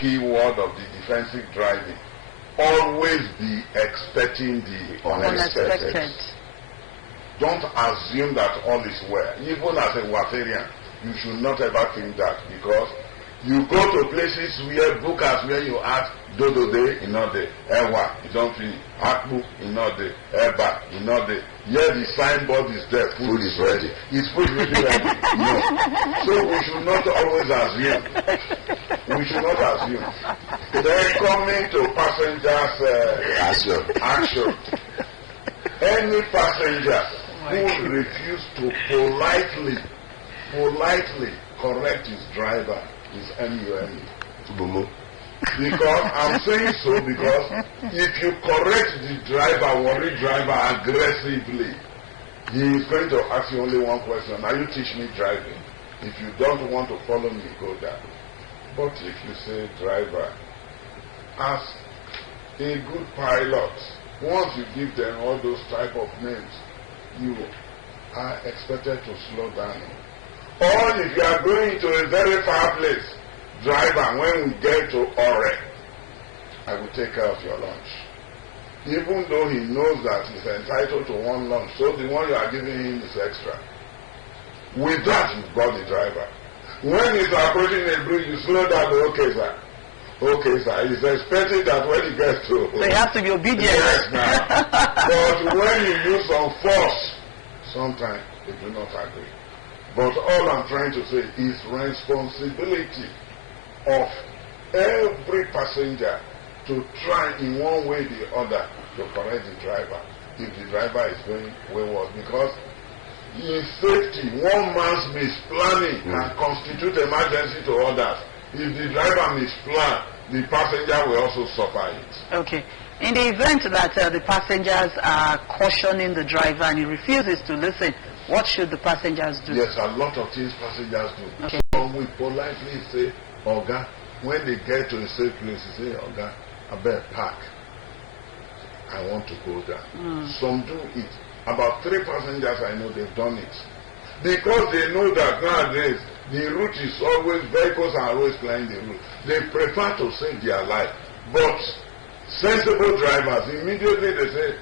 key word of the defensive driving. Always be expecting the unexpected. Don't assume that all is well. Even as a warfarian, you should not ever think that, because you go to places where bookers, where you ask Dodode, inode, Ewa, you don't finish. Akbu, inode, Eba, inode. Here the signboard is there, food is ready. Is food really ready? No. So we should not always assume. We should not assume. Then coming to passengers' action. Any passenger who refuse to politely correct his driver is MUME. Because I'm saying so because if you correct the driver, worry driver aggressively, he is going to ask you only one question: are you teaching me driving? If you don't want to follow me, go down. But if you say driver, as a good pilot, once you give them all those type of names, you are expected to slow down. Or if you are going to a very far place, driver, when we get to Ore, I will take care of your lunch. Even though he knows that he's entitled to one lunch, so the one you are giving him is extra. With that, you've got the driver. When he's approaching a bridge, you slow down. Okay, sir. Okay, sir. He's expecting that when he gets to... So you have to be obedient. Yes, now. But when you use some force, sometimes they do not agree. But all I'm trying to say is responsibility of every passenger to try in one way or the other to correct the driver if the driver is going wayward, because in safety, one man's misplanning can constitute emergency to others. If the driver misplan, the passenger will also suffer it. Okay. In the event that the passengers are cautioning the driver and he refuses to listen, what should the passengers do? Yes, a lot of things passengers do. Okay. Some will politely say, Oga, when they get to a safe place, they say, Oga, I better park. I want to go down. Some do it. About 3 passengers I know, they've done it. Because they know that nowadays, the route is always, vehicles are always plying the route. They prefer to save their life. But sensible drivers, immediately they say,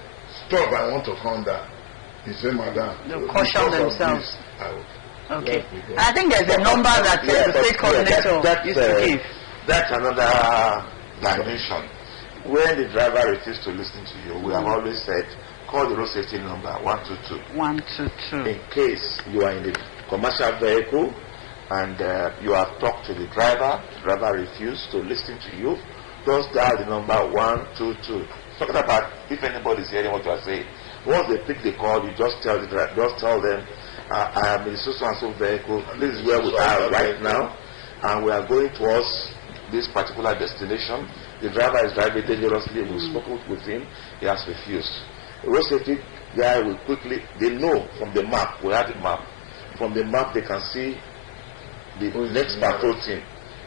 stop, I want to come down. He said, Madam, they'll caution themselves. Okay. Yes, I think there's a number that the state coordinator used to give. That's another dimension. When the driver refuses to listen to you, we have always said, call the road safety number 122. 122. In case you are in a commercial vehicle and you have talked to the driver refused to listen to you, just dial the number 122. Talking about if anybody is hearing what you are saying. Once they pick the call, you just tell the driver, just tell them, I am in a so-and-so vehicle. This is where we are right now, and we are going towards this particular destination. The driver is driving dangerously. We've spoken with him. He has refused. The road safety guy will quickly, they know from the map, we have the map. From the map, they can see the next patrol team.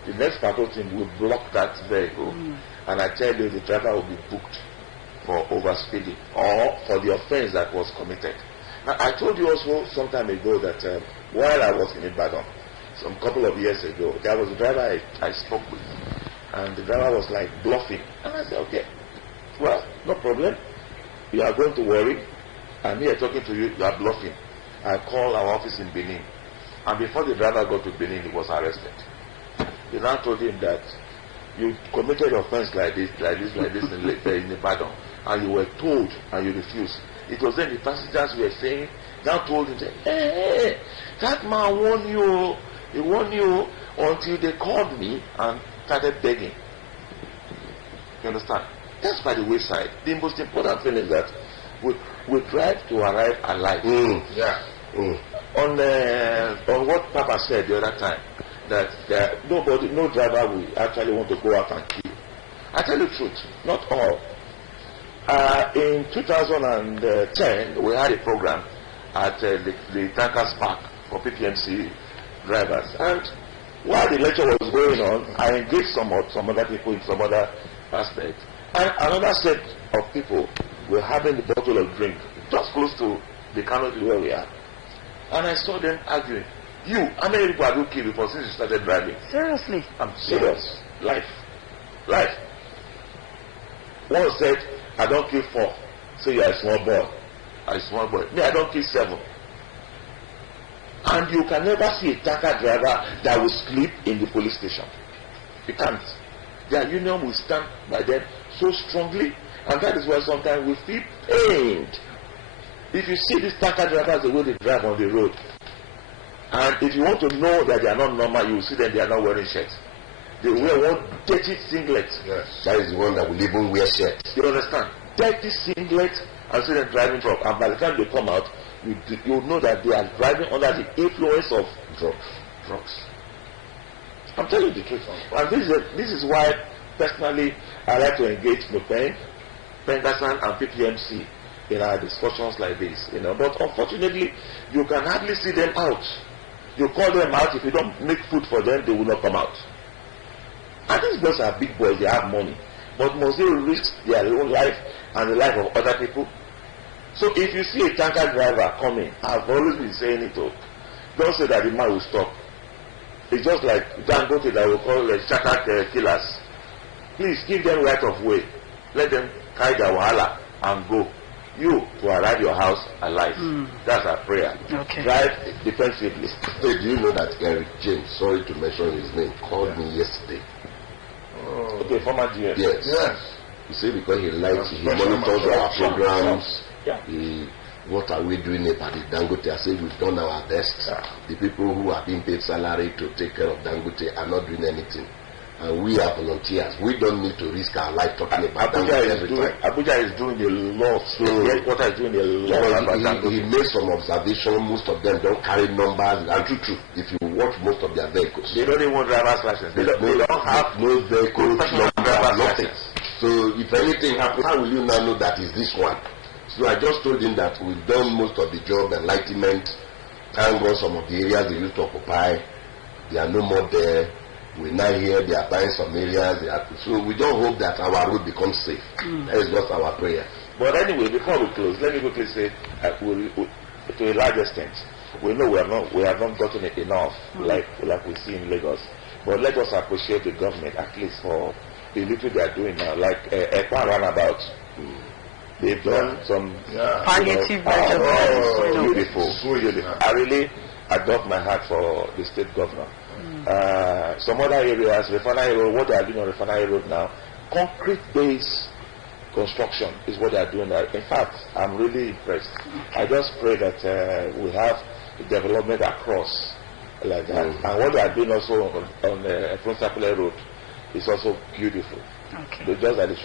The next patrol team will block that vehicle. And I tell you, the driver will be booked for overspeeding or for the offense that was committed. Now, I told you also some time ago that while I was in Ibadan, some couple of years ago, there was a driver I spoke with, and the driver was like bluffing. And I said, okay, well, no problem. You are going to worry. I'm here talking to you, you are bluffing. I called our office in Benin. And before the driver got to Benin, he was arrested. They now told him that you committed offense like this in Ibadan, and you were told and you refused. It was then the passengers were saying, now told him, hey, that man warned you. He warned you until they called me and started begging. You understand? That's by the wayside. The most important thing is that we try to arrive alive. On what Papa said the other time, that no driver will actually want to go out and kill. I tell you the truth, not all. In 2010, we had a program at the Tankers Park for PPMC drivers, and while the lecture was going on, I engaged some other people in some other aspect, and another set of people were having a bottle of drink just close to the canopy where we are, and I saw them arguing. How many people have you killed before since you started driving? Seriously? I'm serious. Life. Life. One said, I don't kill 4. So you are a small boy. A small boy. Me, I don't kill 7. And you can never see a tanker driver that will sleep in the police station. You can't. Their union will stand by them so strongly, and that is why sometimes we feel pained. If you see these tanker drivers the way they drive on the road, and if you want to know that they are not normal, you will see them, they are not wearing shirts. They wear one dirty singlet. Yes. That is the one that will even wear shirts. You understand? Dirty singlet, and see them driving truck. And by the time they come out, you know that they are driving under the influence of drugs. I'm telling you the truth. And this is why, personally, I like to engage Nopen, Penderson, and PPMC in our discussions like this. But unfortunately, you can hardly see them out. You call them out, if you don't make food for them, they will not come out. And these boys are big boys, they have money. But must they risk their own life and the life of other people? So if you see a tanker driver coming, I've always been saying it, don't say that the man will stop. It's just like Dangote that we call Shakat killers. Please give them right of way. Let them carry their wahala and go. You to arrive your house alive. That's our prayer. Okay. Drive defensively. Hey, do you know that Eric James, sorry to mention his name, called me yesterday? Okay, former GM. Yes. He said because he likes, he monitors our programs. Yeah. What are we doing about the Dangote? I said we've done our best. Yeah. The people who are being paid salary to take care of Dangote are not doing anything. And we are volunteers. We don't need to risk our life talking about Dangote every time. Abuja is doing a lot. The headquarters is doing a lot about Dangote. He made some observations. Most of them don't carry numbers. And true, if you watch most of their vehicles, they don't even want driver's license. They don't have no vehicle driver's nothing. license. So if anything happens, how will you now know that is this one? So I just told him that we've done most of the job, enlightenment. Thank God some of the areas they used to occupy, they are no more there. We're now here, they are buying some areas. So we don't hope that our road becomes safe. That is just our prayer. But anyway, before we close, let me quickly say, to a large extent, we know we have not gotten it enough, like we see in Lagos. But let us appreciate the government, at least for the little they are doing now, like Ekwan Runabout. They've done some palliative beautiful. I really adopt my heart for the state governor. Some other areas, Refinery Road, what they are doing on Refinery Road now, concrete-based construction is what they are doing now. In fact, I'm really impressed. I just pray that we have development across like that. And what they are doing also on Frontier Road is also beautiful. Okay. They just that they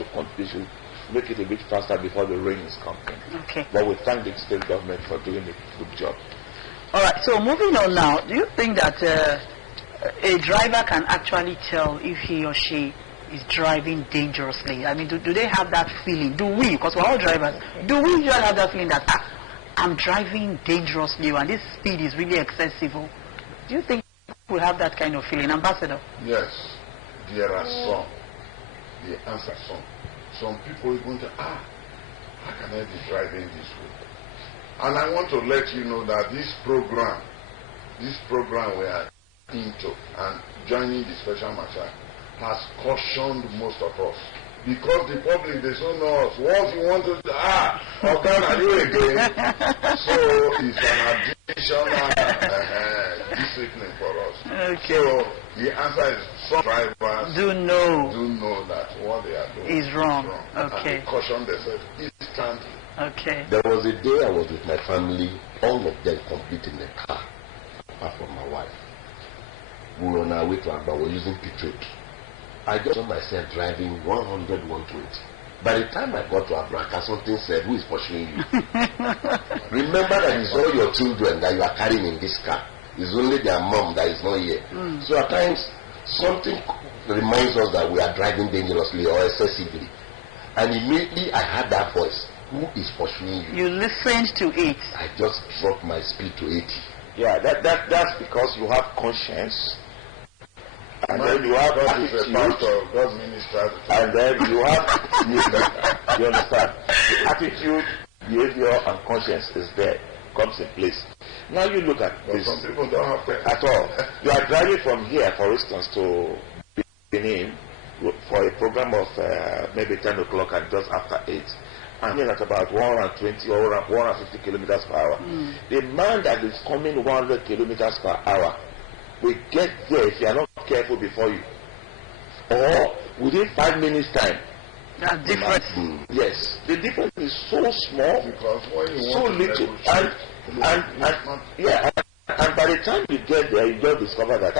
should make it a bit faster before the rain is coming. Okay. But we thank the state government for doing a good job. All right. So moving on now, do you think that a driver can actually tell if he or she is driving dangerously? I mean, do they have that feeling? Do we, because we're all drivers, do we usually have that feeling that I'm driving dangerously and this speed is really excessive? Do you think we have that kind of feeling, Ambassador? Yes, there are some. The answer some. Some people even say, how can I be driving this way? And I want to let you know that this program we are into and joining the special marshal has cautioned most of us, because the public, they don't know us. Once you want to say, okay, are you again? So it's an additional discipline for us. Okay. So the answer is some drivers do know that what they are doing is wrong. Okay. And they caution themselves instantly. Okay. There was a day I was with my family, all of them complete in the car, apart from my wife. We were on our way to Agba, we were using petrol. I just saw myself driving 100, 120. By the time I got to Abraka, something said, who is pursuing you? Remember that it's all your children that you are carrying in this car. It's only their mom that is not here. So at times, something reminds us that we are driving dangerously or excessively. And immediately I heard that voice. Who is pursuing you? You listened to it. I just dropped my speed to 80. Yeah, that's because you have conscience. And then you have attitude, God minister, and then you have you understand, the attitude, behavior, and conscience is there, comes in place. Now you look at this. Some people don't have that At all. You are driving from here, for instance, to Benin, for a program of maybe 10 o'clock and just after 8. I mean at about 120 or 150 kilometers per hour. The man that is coming 100 kilometers per hour will get there if you are not careful before you. Or within 5 minutes time. That difference. Yes. The difference is so small, Because when you so want to little. negotiate, And by the time you get there, you just discover that,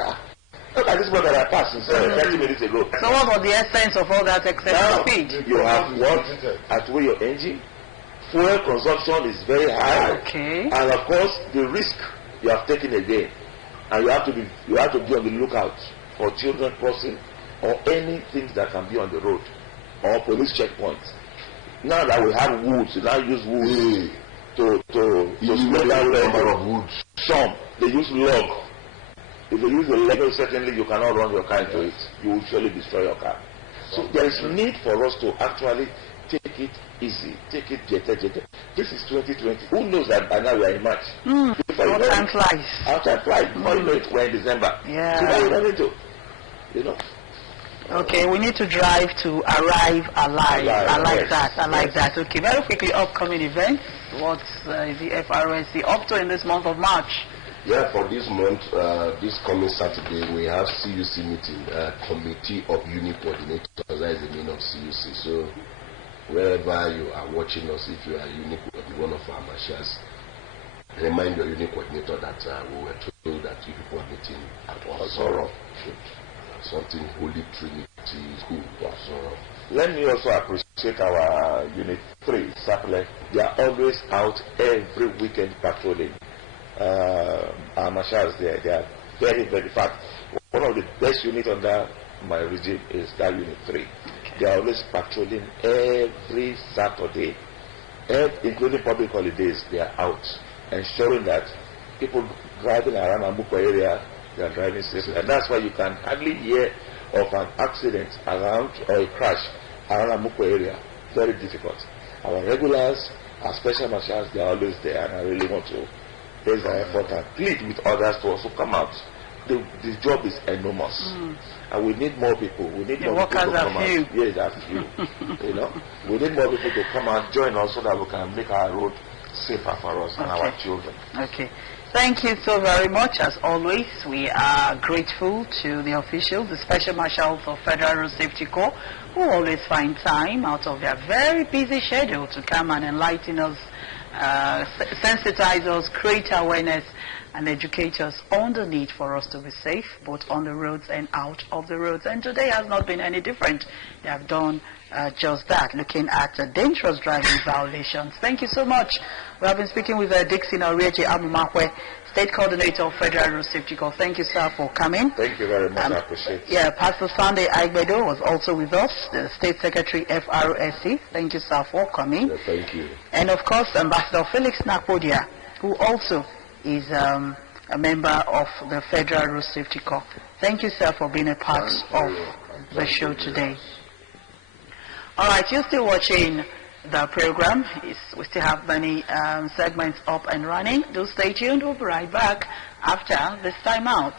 look at this one that I passed 30 minutes ago. So what was the essence of all that excessive Now, speed? you have what at where your engine, fuel consumption is very high, Okay. and of course the risk you have taken again, and you have to be on the lookout for children crossing or anything that can be on the road or police checkpoints. Now that we have woods, we now use wood to slow down the number of woods. Some they use log. If you use the log, certainly you cannot run your car into it. You will surely destroy your car. So there is need for us to actually take it easy, take it jete. This is 2020. Who knows that by now we are in March? How time flies. How time flies. Before you know it, we're in December. Yeah. So now you don't need to, Okay, we need to drive to arrive alive. I like yes, that. I like yes. that. Okay, very quickly, upcoming events. What is the FRSC up to in this month of March? Yeah, for this month, this coming Saturday, we have CUC meeting, Committee of Unit Coordinators. That is the meaning of CUC. So, wherever you are watching us, if you are unit one of our marshals, remind your unit coordinator that we were told that you people are meeting at Osoro. Something Holy Trinity School, Osoro. Let me also appreciate our Unit 3, Saple. They are always out every weekend patrolling. Our marshals, they are very, very fast. One of the best units under my regime is that Unit 3. They are always patrolling every Saturday, including public holidays. They are out, ensuring that people driving around Amuko area, they are driving safely. And that's why you can hardly hear of an accident around or a crash around Amuko area. Very difficult. Our regulars, our special marshals, they are always there, and I really want to raise their effort and plead with others to also come out. The job is enormous, and we need more people. We need more people to come out. Yes, that's few. We need more people to come out, join us, so that we can make our road safer for us and our children. Okay. Thank you so very much. As always, we are grateful to the officials, the Special Marshals of Federal Road Safety Corps, who always find time out of their very busy schedule to come and enlighten us, sensitize us, create awareness, and educate us on the need for us to be safe, both on the roads and out of the roads. And today has not been any different. They have done just that, looking at dangerous driving violations. Thank you so much. We have been speaking with Dixon Orieje Amumahwe, State Coordinator of Federal Road Safety Corps. Thank you, sir, for coming. Thank you very much. I appreciate it. Yeah, Pastor Sunday Aigbedo was also with us, the State Secretary, FRSC. Thank you, sir, for coming. Yeah, thank you. And, of course, Ambassador Felix Napodia, who also is a member of the Federal Road Safety Corps. Thank you, sir, for being a part of the show today. All right, you're still watching the program. We still have many segments up and running. Do stay tuned. We'll be right back after this time out.